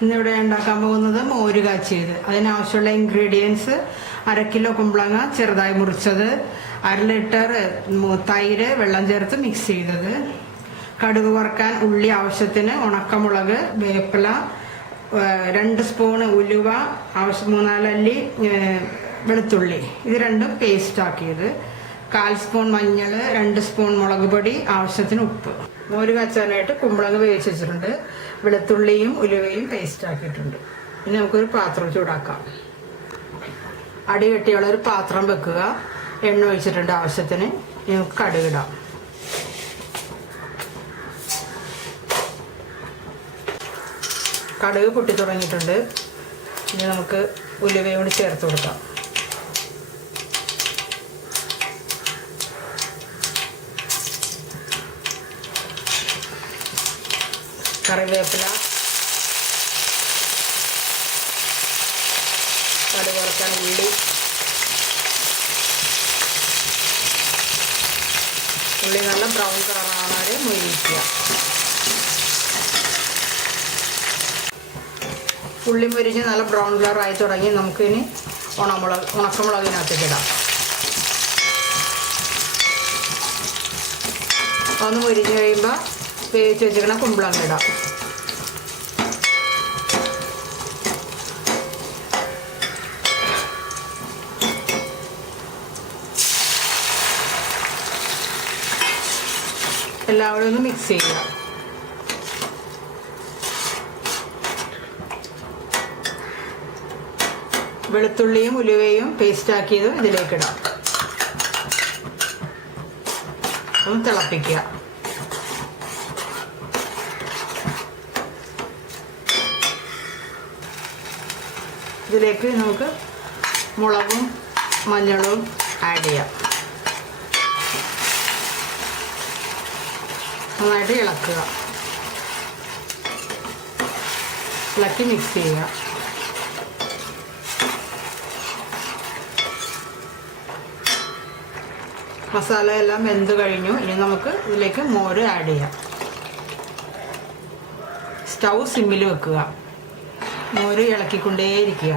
ഇന്നിവിടെ ഉണ്ടാക്കാൻ പോകുന്നത് മോര് കാച്ചിയത്. അതിനാവശ്യമുള്ള ഇൻഗ്രീഡിയൻസ്: 1/2 കിലോ കുമ്പളങ്ങ ചെറുതായി മുറിച്ചത്, 1/2 ലിറ്റർ തൈര് വെള്ളം ചേർത്ത് മിക്സ് ചെയ്തത്, കടുക് വറുക്കാൻ ഉള്ളി ആവശ്യത്തിന്, ഉണക്കമുളക്, വേപ്പില, 2 സ്പൂൺ ഉലുവ, 3-4 അല്ലി വെളുത്തുള്ളി, ഇത് രണ്ടും പേസ്റ്റ് ആക്കിയത്, 1/4 സ്പൂൺ മഞ്ഞൾ, 2 സ്പൂൺ മുളക് പൊടി, ആവശ്യത്തിന് ഉപ്പ്. മോര് കാച്ചാനായിട്ട് കുമ്പളങ്ങ വേവിച്ച് വെച്ചിട്ടുണ്ട്, വെളുത്തുള്ളിയും ഉലുവയും പേസ്റ്റ് ആക്കിയിട്ടുണ്ട്. ഇനി നമുക്കൊരു പാത്രം ചൂടാക്കാം. അടി കെട്ടിയുള്ള ഒരു പാത്രം വെക്കുക. എണ്ണ ഒഴിച്ചിട്ടുണ്ട് ആവശ്യത്തിന്. നമുക്ക് കടുകിടാം. കടുക് പൊട്ടി തുടങ്ങിയിട്ടുണ്ട്. ഇനി നമുക്ക് ഉലുവയും കൂടി ചേർത്ത് കൊടുക്കാം. കറിവേപ്പില, കടുക് വറുക്കാൻ ഉള്ളി, നല്ല ബ്രൗൺ കളറാണ് മൊരിയിക്കുക. ഉള്ളി മൊരിഞ്ഞ് നല്ല ബ്രൗൺ കളറായി തുടങ്ങി. നമുക്കിനി ഉണക്കമുളകിനകത്തേക്ക് ഇടാം. ഒന്ന് മൊരിഞ്ഞ് കഴിയുമ്പോൾ വേവിച്ച് വെച്ചിരിക്കണ കുമ്പളങ്ങ ഇടാം. എല്ലാവരും ഒന്ന് മിക്സ് ചെയ്യുക. വെളുത്തുള്ളിയും ഉലുവയും പേസ്റ്റ് ആക്കിയതും ഇതിലേക്കിടാം. ഒന്ന് തിളപ്പിക്കുക. ഇതിലേക്ക് നമുക്ക് മുളകും മഞ്ഞളും ആഡ് ചെയ്യാം. നന്നായിട്ട് ഇളക്കുക. ഇളക്കി മിക്സ് ചെയ്യുക. മസാല എല്ലാം വെന്ത് കഴിഞ്ഞു. ഇനി നമുക്ക് ഇതിലേക്ക് മോര് ആഡ് ചെയ്യാം. സ്റ്റൗ സിമ്മിൽ വെക്കുക. മോര് ഇളക്കിക്കൊണ്ടേയിരിക്കുക.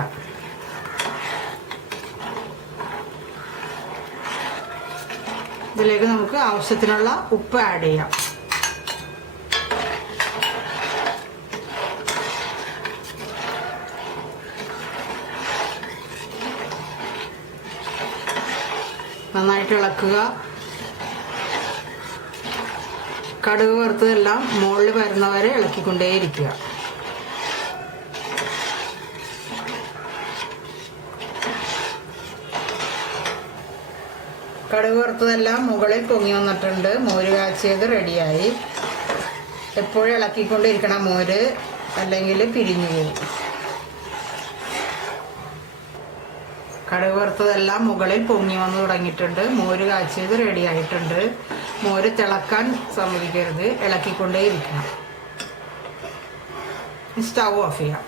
ഇതിലേക്ക് നമുക്ക് ആവശ്യത്തിനുള്ള ഉപ്പ് ആഡ് ചെയ്യാം. നന്നായിട്ട് ഇളക്കുക. കടുക് വറുത്തതെല്ലാം മുകളിൽ വരുന്നവരെ ഇളക്കിക്കൊണ്ടേയിരിക്കുക. കടുക് വറുത്തതെല്ലാം മുകളിൽ പൊങ്ങി വന്നിട്ടുണ്ട്. മോര് കാച്ചിയത് റെഡിയായി. എപ്പോഴും ഇളക്കിക്കൊണ്ടിരിക്കണം മോര്, അല്ലെങ്കിൽ പിരിഞ്ഞു പോകും. കടുക് വറുത്തതെല്ലാം മുകളിൽ പൊങ്ങി വന്ന് തുടങ്ങിയിട്ടുണ്ട്. മോര് കാച്ചിയത് റെഡി ആയിട്ടുണ്ട്. മോര് തിളക്കാൻ സമ്മതിക്കരുത്, ഇളക്കിക്കൊണ്ടേയിരിക്കണം. സ്റ്റൗ ഓഫ് ചെയ്യാം.